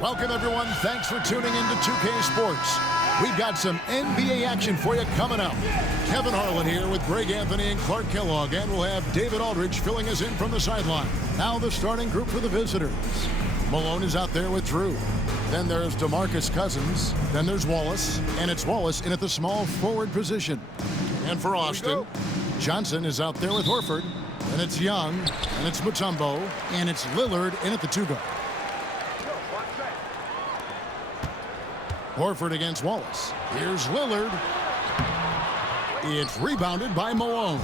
Welcome, everyone. Thanks for tuning in to 2K Sports. We've got some NBA action for you coming up. Kevin Harlan here with Greg Anthony and Clark Kellogg, and we'll have David Aldridge filling us in from the sideline. Now the starting group for the visitors. Malone is out there with Drew. Then there's DeMarcus Cousins. Then there's Wallace, and it's Wallace in at the small forward position. And for Austin, Johnson is out there with Horford. And it's Young, and it's Mutombo, and it's Lillard in at the two-guard. Horford against Wallace. Here's Lillard. It's rebounded by Malone.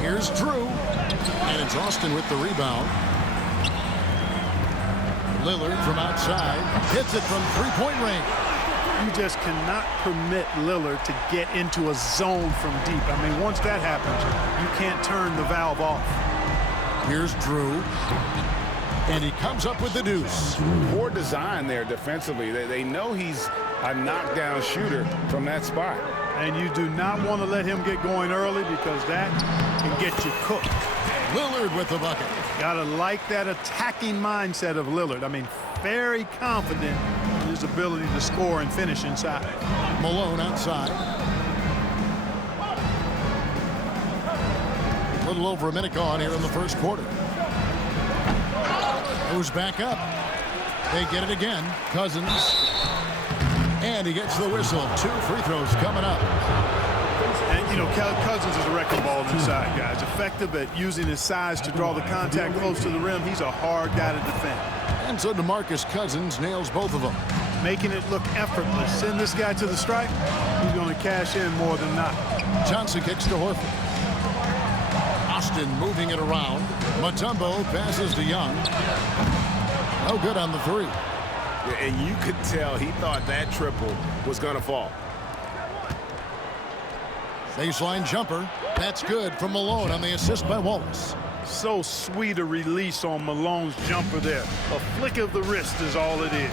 Here's Drew. And it's Austin with the rebound. Lillard from outside. Hits it from three-point range. You just cannot permit Lillard to get into a zone from deep. I mean, once that happens, you can't turn the valve off. Here's Drew. And he comes up with the deuce. Poor design there defensively. They know he's a knockdown shooter from that spot. And you do not want to let him get going early because that can get you cooked. Lillard with the bucket. Gotta like that attacking mindset of Lillard. I mean, very confident in his ability to score and finish inside. Malone outside. A little over a minute gone here in the first quarter. Goes back up. They get it again. Cousins. And he gets the whistle. 2 free throws coming up. And, you know, Cousins is a wrecking ball inside, guys. Effective at using his size to draw the contact close to the rim. He's a hard guy to defend. And so DeMarcus Cousins nails both of them. Making it look effortless. Send this guy to the stripe. He's going to cash in more than not. Johnson kicks to Horford. Austin moving it around. Mutombo passes to Young. No good on the three. And you could tell he thought that triple was going to fall. Baseline jumper. That's good from Malone on the assist by Wallace. So sweet a release on Malone's jumper there. A flick of the wrist is all it is.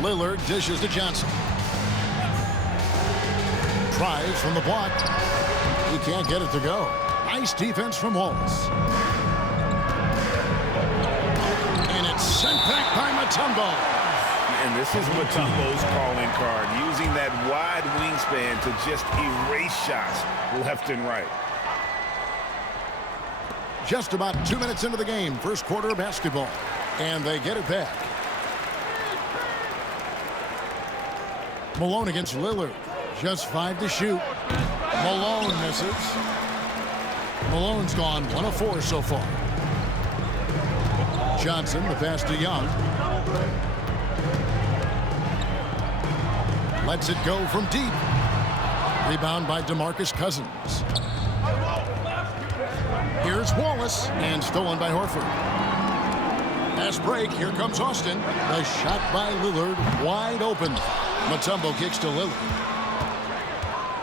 Lillard dishes to Johnson. Tries from the block. He can't get it to go. Nice defense from Wallace. And it's sent back by Mutombo. And this is Mutombo's calling card, using that wide wingspan to just erase shots left and right. Just about 2 minutes into the game, first quarter of basketball. And they get it back. Malone against Lillard. Just 5 to shoot. Malone misses. Malone's gone 1 of 4 so far. Johnson, the pass to Young. Lets it go from deep. Rebound by DeMarcus Cousins. Here's Wallace, and stolen by Horford. Pass break, here comes Austin. The shot by Lillard, wide open. Mutombo kicks to Lillard.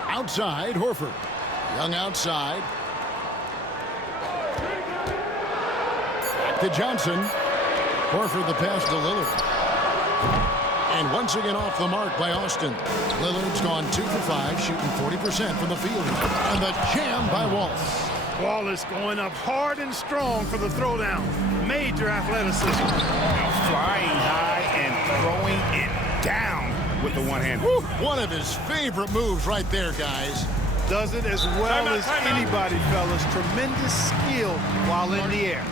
Outside, Horford. Young outside. Back to Johnson. Horford the pass to Lillard. And once again off the mark by Austin. Lillard's gone 2 for 5, shooting 40% from the field. And the jam by Wallace. Wallace going up hard and strong for the throwdown. Major athleticism. Now flying high and throwing it down with the one hand. One of his favorite moves right there, guys. Does it as well as anybody, fellas. Tremendous skill while in the air.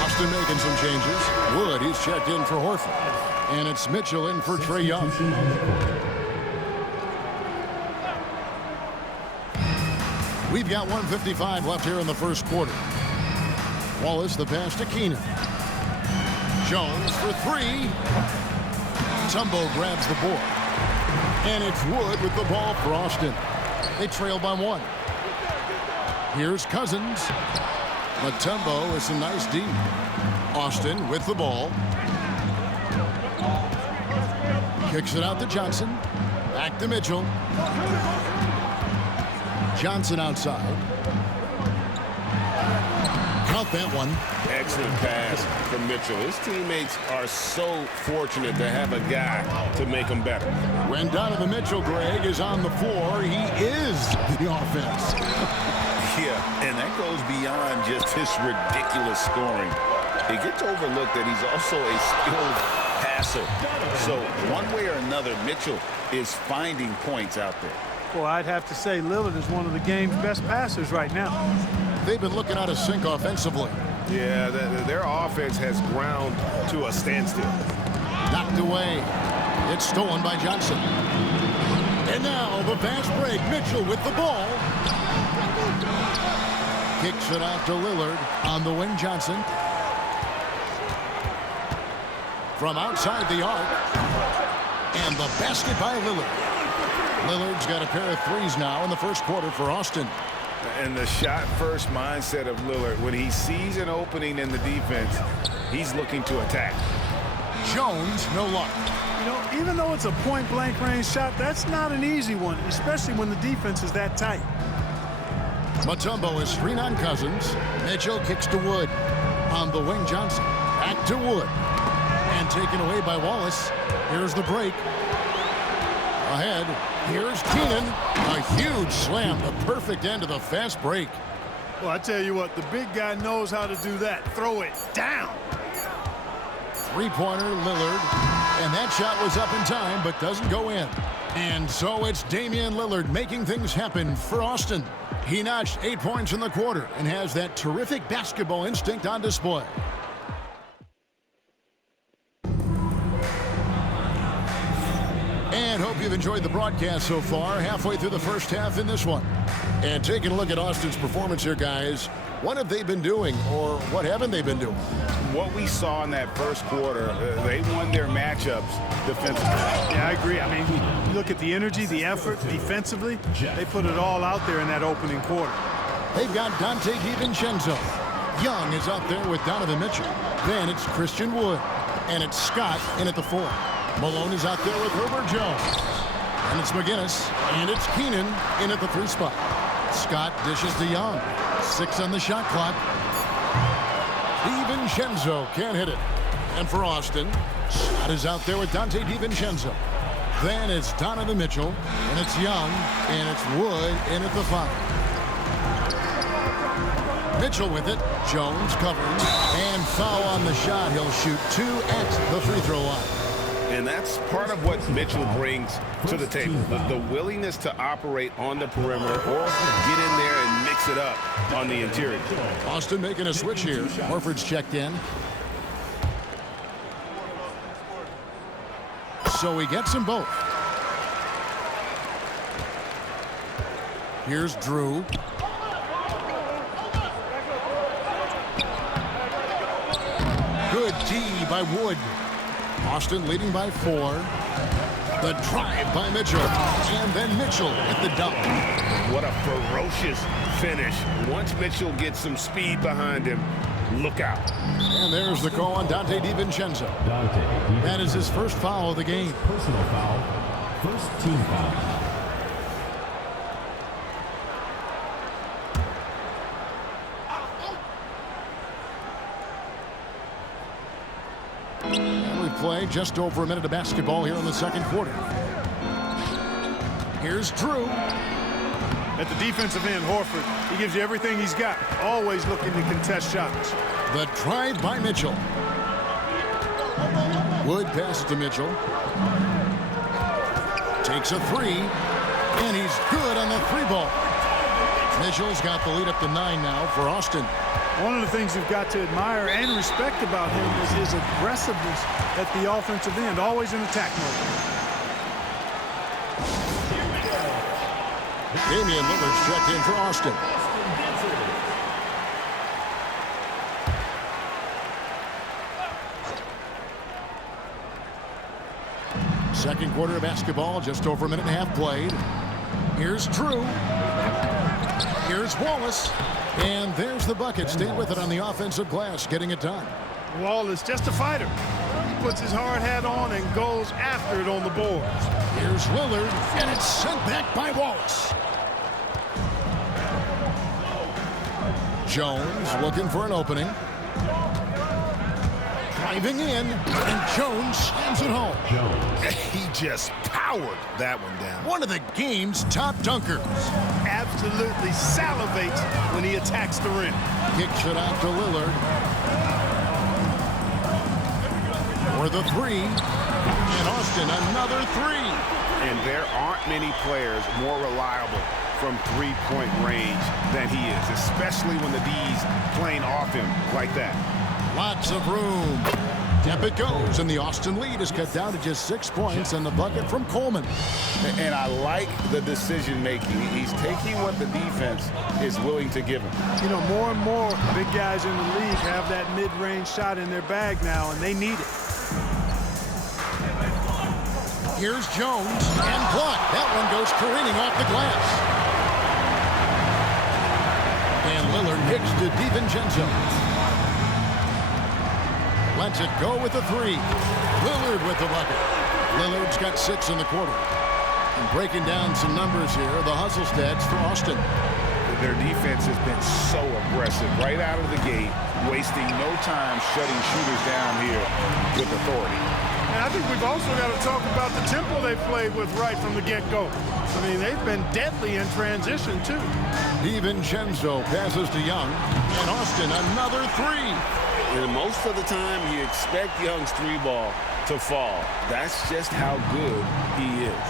Austin making some changes. Wood, he's checked in for Horford. And it's Mitchell in for Trae Young. We've got 1:55 left here in the first quarter. Wallace the pass to Keenan. Jones for 3. Tumbo grabs the board. And it's Wood with the ball for Austin. They trail by 1. Here's Cousins. Mutombo with some nice D. Austin with the ball. Kicks it out to Johnson. Back to Mitchell. Johnson outside. Count that one. excellent pass from Mitchell. His teammates are so fortunate to have a guy to make them better. When Donovan Mitchell, Greg, is on the floor, he is the offense. Yeah, and that goes beyond just his ridiculous scoring. It gets overlooked that he's also a skilled passer. So one way or another, Mitchell is finding points out there. Well, I'd have to say Lillard is one of the game's best passers right now. They've been looking out of sync offensively. Yeah, their offense has ground to a standstill. Knocked away. It's stolen by Johnson. And now the fast break. Mitchell with the ball. Kicks it out to Lillard on the wing. Johnson. From outside the arc. And the basket by Lillard. Lillard's got a pair of threes now in the first quarter for Austin. And the shot-first mindset of Lillard, when he sees an opening in the defense, he's looking to attack. Jones, no luck. You know, even though it's a point-blank range shot, that's not an easy one, especially when the defense is that tight. Mutombo is screen on Cousins. Mitchell kicks to Wood. On the wing, Johnson. Back to Wood. And taken away by Wallace. Here's the break. Ahead, here's Keenan. A huge slam, the perfect end of the fast break. Well, I tell you what, the big guy knows how to do that. Throw it down. Three-pointer, Lillard. And that shot was up in time, but doesn't go in. And so it's Damian Lillard making things happen for Austin. He notched 8 points in the quarter and has that terrific basketball instinct on display. And hope you've enjoyed the broadcast so far, halfway through the first half in this one. And taking a look at Austin's performance here, guys, what have they been doing, or what haven't they been doing? What we saw in that first quarter, they won their matchups defensively. Yeah, I agree. I mean, you look at the energy, the effort, defensively, they put it all out there in that opening quarter. They've got Dante DiVincenzo. Young is out there with Donovan Mitchell. Then it's Christian Wood. And it's Scott in at the 4. Malone is out there with Herbert Jones. And it's McGinnis. And it's Keenan in at the 3 spot. Scott dishes to Young. 6 on the shot clock. DiVincenzo can't hit it. And for Austin, Scott is out there with Dante DiVincenzo. Then it's Donovan Mitchell. And it's Young. And it's Wood in at the 5. Mitchell with it. Jones covering. And foul on the shot. He'll shoot 2 at the free throw line. And that's part of what Mitchell brings to the table. The willingness to operate on the perimeter or get in there and mix it up on the interior. Austin making a switch here. Horford's checked in. So he gets them both. Here's Drew. Good D by Wood. Austin leading by 4. The drive by Mitchell. And then Mitchell at the dunk. What a ferocious finish. Once Mitchell gets some speed behind him, look out. And there's the call on Dante DiVincenzo. That is his first foul of the game. Personal foul. First team foul. Play just over a minute of basketball here in the second quarter. Here's Drew. At the defensive end, Horford, he gives you everything he's got. Always looking to contest shots. The drive by Mitchell. Wood passes to Mitchell. Takes a 3. And he's good on the 3-ball. Mitchell's got the lead up to 9 now for Austin. One of the things you've got to admire and respect about him is his aggressiveness at the offensive end, always in attack mode. Damian Lillard's checked in for Austin. Second quarter of basketball, just over a minute and a half played. Here's Drew. Here's Wallace. And there's the bucket. Stay with it on the offensive glass, getting it done. Wallace, just a fighter. He puts his hard hat on and goes after it on the boards. Here's Lillard, and it's sent back by Wallace. Jones looking for an opening. Diving in, and Jones slams it home. He just powered that one down. One of the game's top dunkers. Absolutely salivates when he attacks the rim. Kicks it out to Lillard. For the three. And Austin, another three. And there aren't many players more reliable from three-point range than he is, especially when the D's playing off him like that. Lots of room. Up it goes, and the Austin lead is cut down to just 6 points, and the bucket from Coleman. And I like the decision-making. He's taking what the defense is willing to give him. You know, more and more big guys in the league have that mid-range shot in their bag now, and they need it. Here's Jones, and blocked. That one goes careening off the glass. And Lillard kicks to DiVincenzo. Lets it go with the three. Lillard with the bucket. Lillard's got 6 in the quarter. And breaking down some numbers here, the hustle stats for Austin. Their defense has been so aggressive right out of the gate, wasting no time shutting shooters down here with authority. And I think we've also got to talk about the tempo they played with right from the get-go. I mean, they've been deadly in transition, too. DiVincenzo passes to Young. And Austin, another three. And most of the time, you expect Young's three ball to fall. That's just how good he is.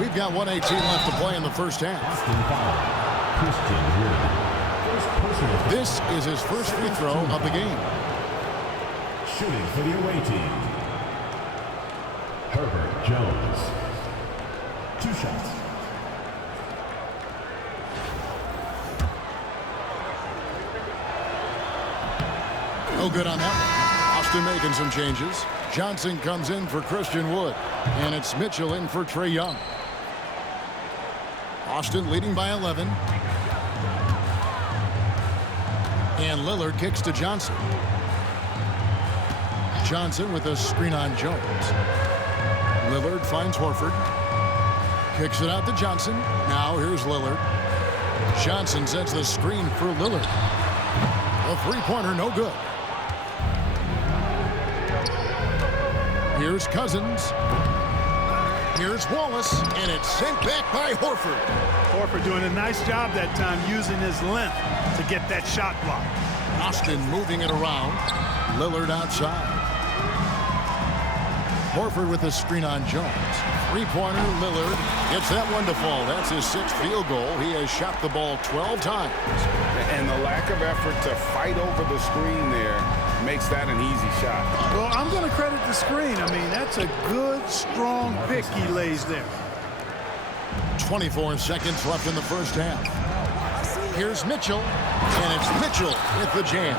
We've got 1:18 left to play in the first half. This is his first free throw of the game. Shooting for the away team, Herbert Jones. 2 shots. No good on that one. Austin making some changes. Johnson comes in for Christian Wood. And it's Mitchell in for Trae Young. Austin leading by 11. And Lillard kicks to Johnson. Johnson with a screen on Jones. Lillard finds Horford. Kicks it out to Johnson. Now here's Lillard. Johnson sets the screen for Lillard. A three-pointer, no good. Here's Cousins. Here's Wallace, and it's sent back by Horford. Horford doing a nice job that time using his length to get that shot block. Austin moving it around. Lillard outside. Horford with a screen on Jones. Three-pointer, Lillard gets that one to fall. That's his 6th field goal. He has shot the ball 12 times. And the lack of effort to fight over the screen there makes that an easy shot. Well, I'm going to credit the screen. I mean, that's a good, strong pick he lays there. 24 seconds left in the first half. Here's Mitchell, and it's Mitchell with the jam.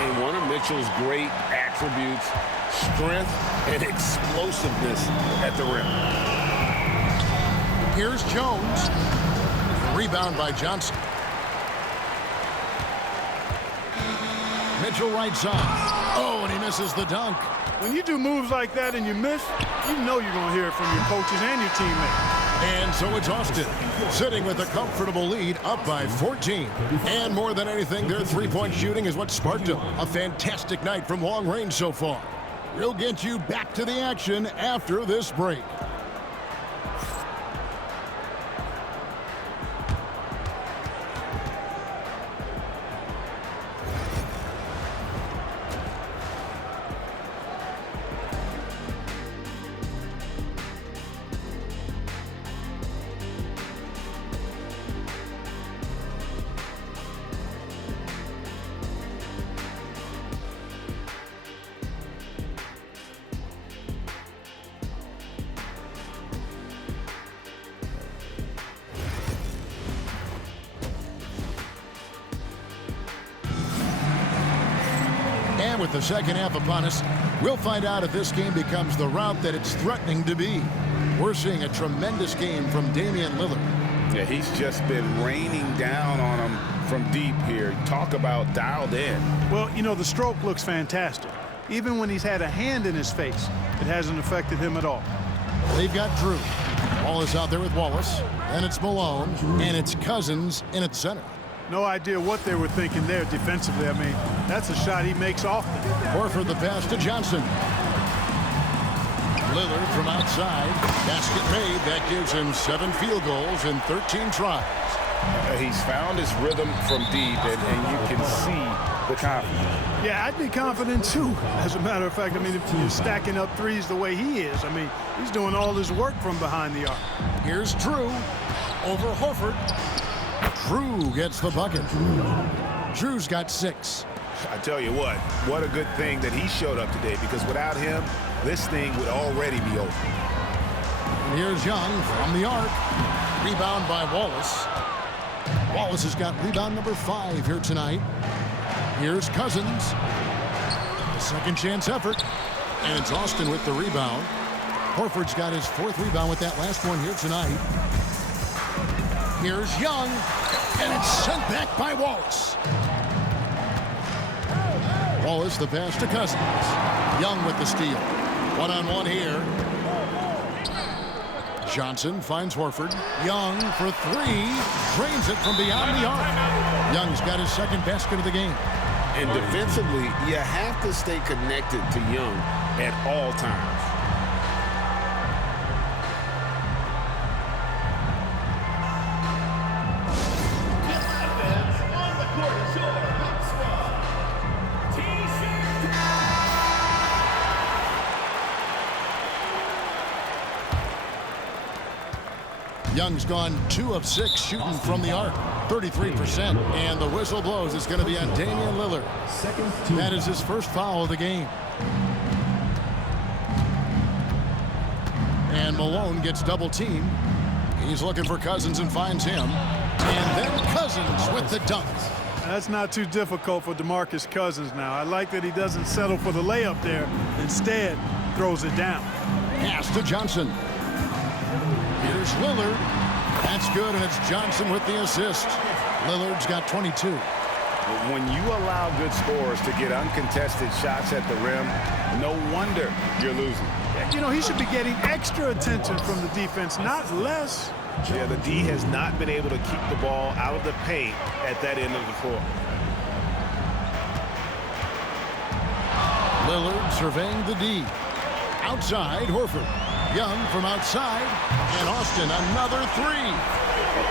And one of Mitchell's great attributes, strength and explosiveness at the rim. Here's Jones. Rebound by Johnson. Mitchell right side. Oh, and he misses the dunk. When you do moves like that and you miss, you know you're going to hear it from your coaches and your teammates. And so it's Austin, sitting with a comfortable lead, up by 14. And more than anything, their three-point shooting is what sparked them. A fantastic night from long range so far. We'll get you back to the action after this break. With the second half upon us, we'll find out if this game becomes the route that it's threatening to be. We're seeing a tremendous game from Damian Lillard. Yeah, he's just been raining down on him from deep here. Talk about dialed in. Well, you know, the stroke looks fantastic. Even when he's had a hand in his face, it hasn't affected him at all. They've got Drew. Wallace out there with Wallace. And it's Malone. And it's Cousins in at center. No idea what they were thinking there defensively. I mean, that's a shot he makes often. Horford the pass to Johnson. Lillard from outside. Basket made. That gives him 7 field goals in 13 tries. He's found his rhythm from deep, and you can see the confidence. Yeah, I'd be confident too. As a matter of fact, I mean, if you're stacking up threes the way he is, I mean, he's doing all his work from behind the arc. Here's Drew over Horford. Drew gets the bucket. Drew's got 6. I tell you what a good thing that he showed up today, because without him, this thing would already be over. And here's Young from the arc. Rebound by Wallace. Wallace has got rebound number 5 here tonight. Here's Cousins. A second chance effort. And it's Austin with the rebound. Horford's got his 4th rebound with that last one here tonight. Here's Young. And it's sent back by Wallace. Wallace the pass to Cousins. Young with the steal. One-on-one here. Johnson finds Horford. Young for 3. Drains it from beyond the arc. Young's got his 2nd basket of the game. And defensively, you have to stay connected to Young at all times. Young's gone 2 of 6 shooting from the arc, 33%. And the whistle blows. It's going to be on Damian Lillard. That is his first foul of the game. And Malone gets double teamed. He's looking for Cousins and finds him. And then Cousins with the dunk. That's not too difficult for DeMarcus Cousins now. I like that he doesn't settle for the layup there. Instead, throws it down. Pass to Johnson. Here's Lillard. That's good, and it's Johnson with the assist. Lillard's got 22. When you allow good scorers to get uncontested shots at the rim, no wonder you're losing. You know, he should be getting extra attention from the defense, not less. Yeah, the D has not been able to keep the ball out of the paint at that end of the floor. Lillard surveying the D. Outside, Horford. Young from outside, and Austin another 3.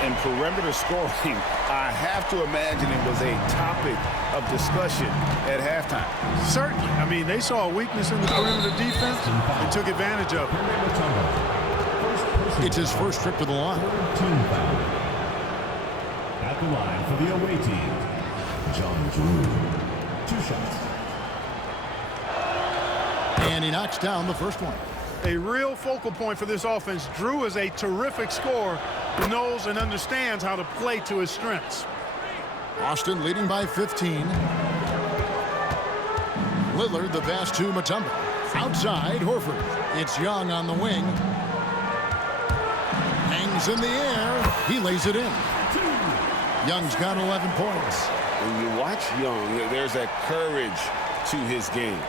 And perimeter scoring, I have to imagine it was a topic of discussion at halftime. Certainly. I mean, they saw a weakness in the perimeter defense and took advantage of it. It's his first trip to the line. Team foul. At the line for the away team, John Drew. 2 shots. And he knocks down the first one. A real focal point for this offense. Drew is a terrific scorer who knows and understands how to play to his strengths. Austin leading by 15. Lillard the pass to Mutombo. Outside, Horford. It's Young on the wing. Hangs in the air. He lays it in. Young's got 11 points. When you watch Young, there's that courage to his game.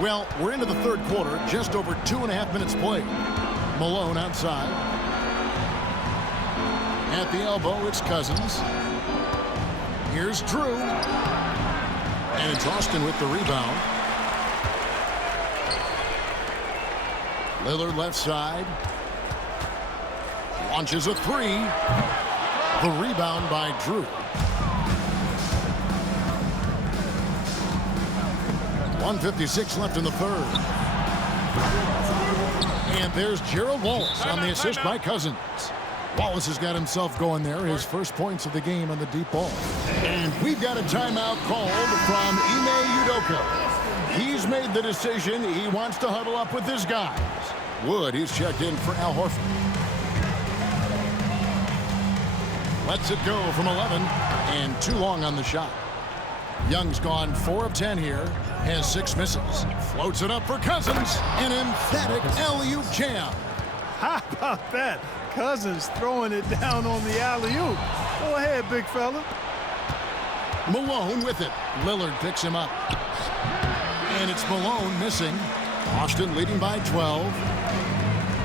Well, we're into the 3rd quarter, just over 2.5 minutes played. Malone outside. At the elbow, it's Cousins. Here's Drew. And it's Austin with the rebound. Lillard left side. Launches a 3. The rebound by Drew. 1:56 left in the 3rd. And there's Gerald Wallace on the assist by Cousins. Wallace has got himself going there, his first points of the game on the deep ball. And we've got a timeout called from Ime Udoka. He's made the decision. He wants to huddle up with his guys. Wood, he's checked in for Al Horford. Lets it go from 11, and too long on the shot. Young's gone 4 of 10 here, has 6 misses. Floats it up for Cousins, an emphatic alley-oop jam. How about that? Cousins throwing it down on the alley-oop. Go ahead, big fella. Malone with it. Lillard picks him up. And it's Malone missing. Austin leading by 12.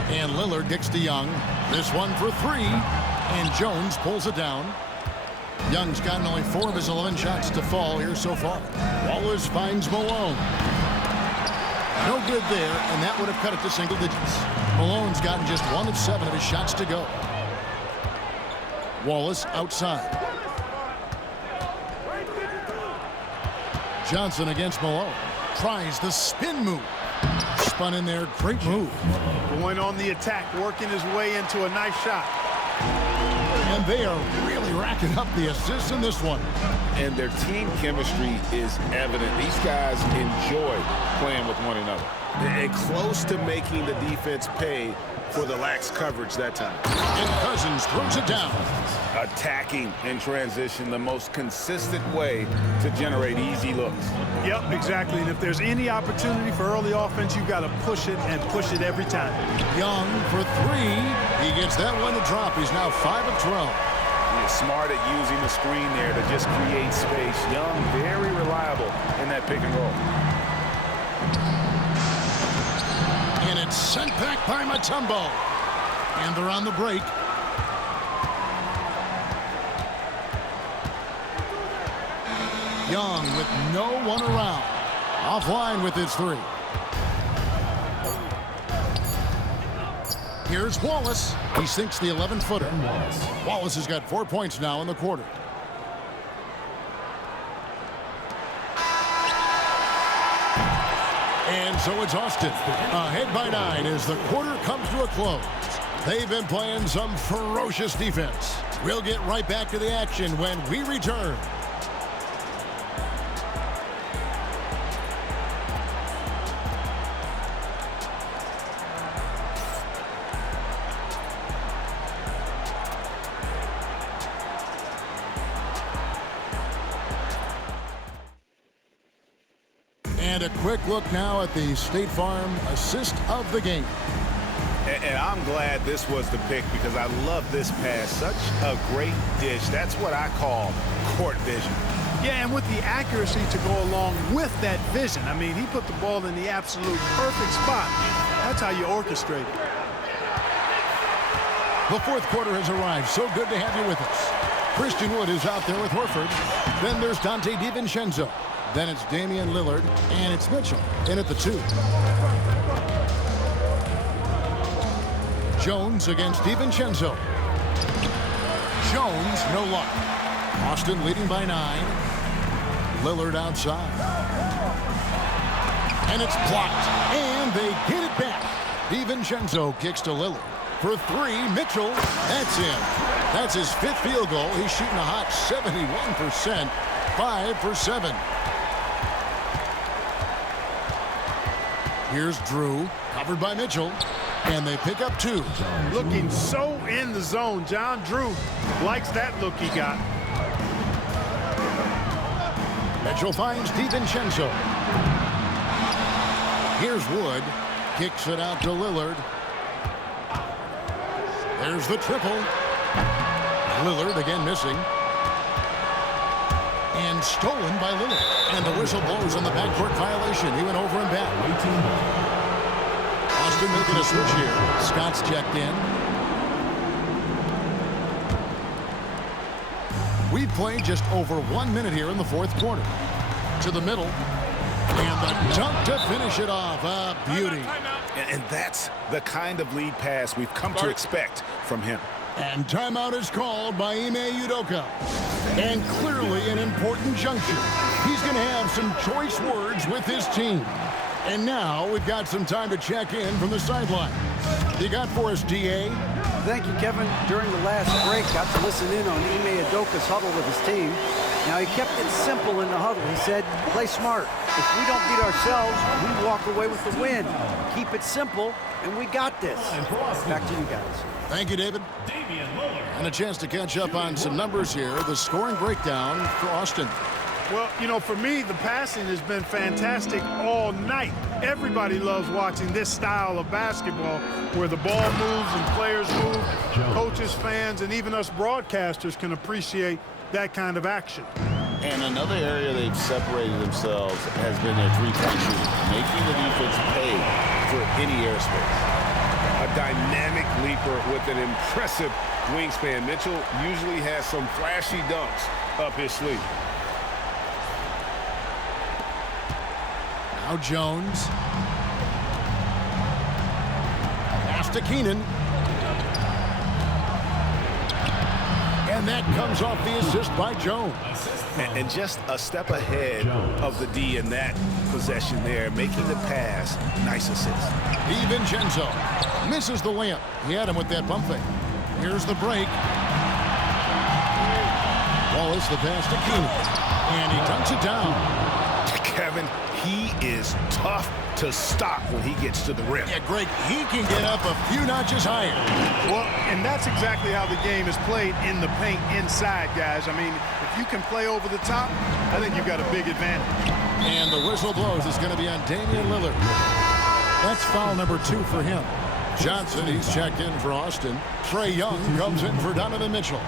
And Lillard kicks to Young. This one for 3. And Jones pulls it down. Young's gotten only 4 of his 11 shots to fall here so far. Wallace finds Malone. No good there, and that would have cut it to single digits. Malone's gotten just 1 of 7 of his shots to go. Wallace outside. Johnson against Malone. Tries the spin move. Spun in there. Great move. Going on the attack, working his way into a nice shot. And they are really racking up the assists in this one. And their team chemistry is evident. These guys enjoy playing with one another. And close to making the defense pay for the lax coverage that time. And Cousins throws it down. Attacking in transition, the most consistent way to generate easy looks. Yep, exactly. And if there's any opportunity for early offense, you've got to push it and push it every time. Young for 3. He gets that one to drop. He's now 5 of 12. He is smart at using the screen there to just create space. Young, very reliable in that pick and roll. And it's sent back by Mutombo. And they're on the break. Young with no one around. Offline with his 3. Here's Wallace. He sinks the 11-footer. Wallace has got 4 points now in the quarter. And so it's Austin, ahead by 9 as the quarter comes to a close. They've been playing some ferocious defense. We'll get right back to the action when we return. And a quick look now at the State Farm assist of the game. And I'm glad this was the pick because I love this pass. Such a great dish. That's what I call court vision. Yeah, and with the accuracy to go along with that vision. I mean, he put the ball in the absolute perfect spot. That's how you orchestrate it. The 4th quarter has arrived. So good to have you with us. Christian Wood is out there with Horford. Then there's Dante DiVincenzo. Then it's Damian Lillard, and it's Mitchell in at the 2. Jones against DiVincenzo. Jones, no luck. Austin leading by 9. Lillard outside. And it's blocked, and they get it back. DiVincenzo kicks to Lillard. For 3, Mitchell, that's in. That's his 5th field goal. He's shooting a hot 71%, 5 for 7. Here's Drew, covered by Mitchell, and they pick up 2. Looking so in the zone. John Drew likes that look he got. Mitchell finds DiVincenzo. Here's Wood, kicks it out to Lillard. There's the triple. Lillard again missing. And stolen by Lillard. And the whistle blows on the backcourt violation. He went over and back. Austin making a switch here. Scott's checked in. We played just over 1 minute here in the 4th quarter. To the middle. And the dunk to finish it off. A beauty. And that's the kind of lead pass we've come to expect from him. And timeout is called by Ime Udoka. And clearly an important juncture. He's going to have some choice words with his team. And now we've got some time to check in from the sideline. You got for us, D.A.? Thank you, Kevin. During the last break, got to listen in on Ime Udoka's huddle with his team. Now, he kept it simple in the huddle. He said, play smart. If we don't beat ourselves, we walk away with the win. Keep it simple, and we got this. Back to you guys. Thank you, David. And a chance to catch up on some numbers here. The scoring breakdown for Austin. Well, you know, for me, the passing has been fantastic all night. Everybody loves watching this style of basketball where the ball moves and players move. Coaches, fans, and even us broadcasters can appreciate that kind of action. And another area they've separated themselves has been their three-point shooting, making the defense pay for any airspace. A dynamic leaper with an impressive wingspan. Mitchell usually has some flashy dunks up his sleeve. Now Jones. Pass to Keenan. And that comes off the assist by Jones. And just a step ahead of the D in that possession there, making the pass. Nice assist. DiVincenzo misses the layup. He had him with that bump fake. Here's the break. Wallace the pass to Keenan. And he dunks it down. Kevin, he is tough to stop when he gets to the rim. Yeah, Greg, he can get up a few notches higher. Well, and that's exactly how the game is played in the paint inside, guys. I mean, if you can play over the top, I think you've got a big advantage. And the whistle blows. It's going to be on Damian Lillard. That's foul number 2 for him. Johnson, he's checked in for Austin. Trae Young comes in for Donovan Mitchell.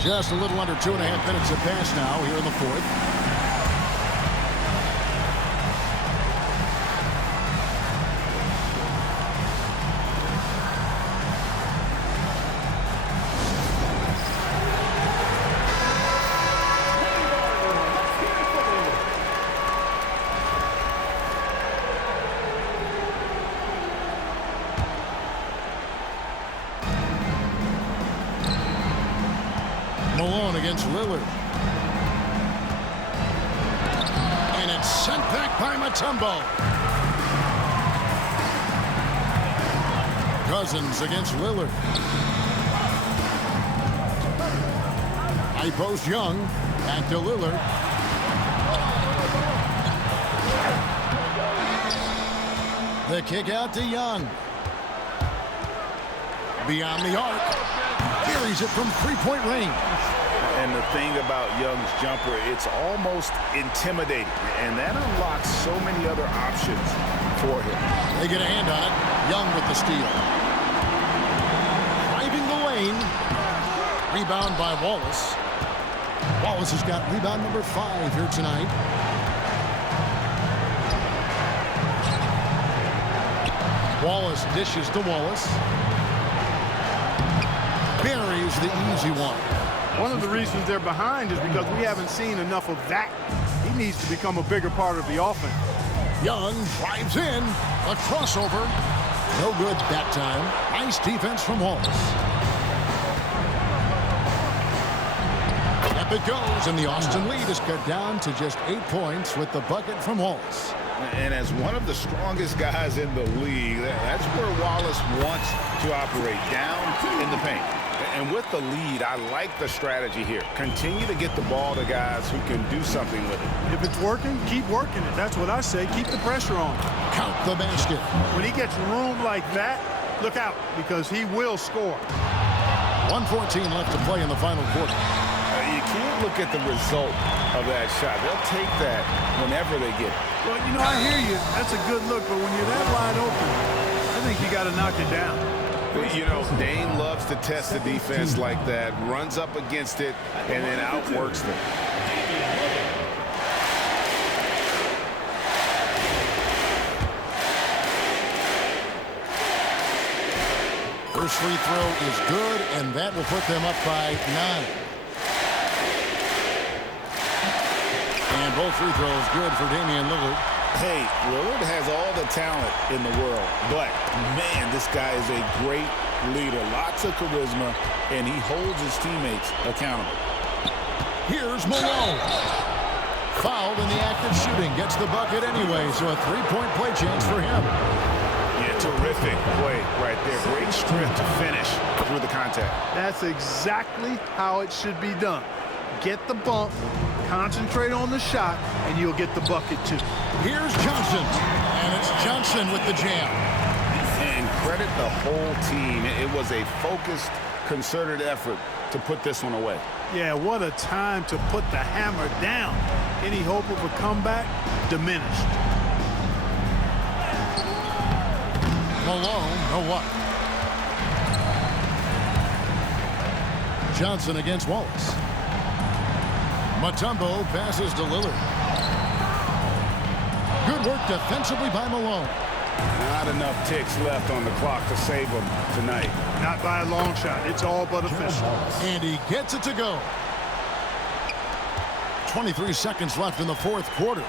Just a little under 2.5 minutes to pass now here in the fourth. Malone against Lillard. And it's sent back by Mutombo. Cousins against Lillard. High post Young. Back to Lillard. The kick out to Young. Beyond the arc. Buries it from three-point range. And the thing about Young's jumper, it's almost intimidating. And that unlocks so many other options for him. They get a hand on it. Young with the steal. Driving the lane. Rebound by Wallace. Wallace has got rebound number 5 here tonight. Wallace dishes to Wallace. Buries the easy one. One of the reasons they're behind is because we haven't seen enough of that. He needs to become a bigger part of the offense. Young drives in. A crossover. No good that time. Nice defense from Wallace. Up it goes, and the Austin lead is cut down to just 8 points with the bucket from Wallace. And as one of the strongest guys in the league, that's where Wallace wants to operate, down in the paint. And with the lead, I like the strategy here. Continue to get the ball to guys who can do something with it. If it's working, keep working it. That's what I say. Keep the pressure on. Count the basket. When he gets room like that, look out, because he will score. 1:14 left to play in the final quarter. You can't look at the result of that shot. They'll take that whenever they get it. Well, you know, I hear you. That's a good look, but when you're that wide open, I think you got to knock it down. You know, Dame loves to test the defense like that, runs up against it, and then outworks them. First free throw is good, and that will put them up by 9. And both free throws good for Damian Lillard. Hey, Lillard has all the talent in the world, but, man, this guy is a great leader. Lots of charisma, and he holds his teammates accountable. Here's Malone. Fouled in the act of shooting. Gets the bucket anyway, so a three-point play chance for him. Yeah, terrific play right there. Great strength to finish through the contact. That's exactly how it should be done. Get the bump, concentrate on the shot, and you'll get the bucket too. Here's Johnson, and it's Johnson with the jam. And credit the whole team. It was a focused, concerted effort to put this one away. Yeah, what a time to put the hammer down. Any hope of a comeback diminished. Malone, no what? Johnson against Wallace. Mutombo passes to Lillard. Good work defensively by Malone. Not enough ticks left on the clock to save them tonight. Not by a long shot. It's all but official. And he gets it to go. 23 seconds left in the fourth quarter.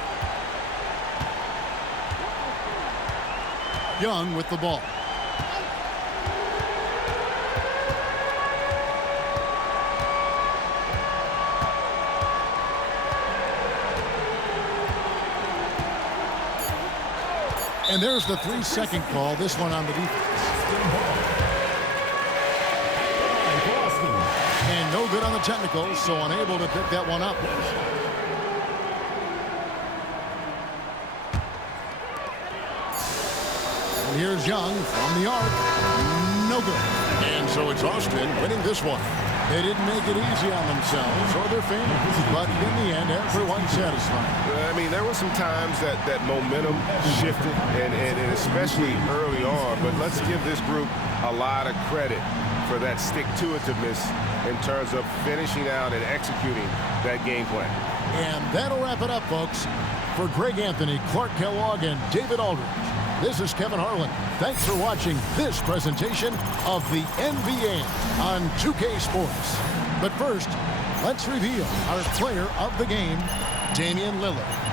Young with the ball. And there's the 3-second call, this one on the defense. And no good on the technical, so unable to pick that one up. And here's Young from the arc. No good. And so it's Austin winning this one. They didn't make it easy on themselves or their fans, but in the end, everyone's satisfied. I mean, there were some times that momentum shifted, and especially early on, but let's give this group a lot of credit for that stick-to-itiveness in terms of finishing out and executing that game plan. And that'll wrap it up, folks. For Greg Anthony, Clark Kellogg, and David Aldridge, this is Kevin Harlan. Thanks for watching this presentation of the NBA on 2K Sports. But first, let's reveal our player of the game, Damian Lillard.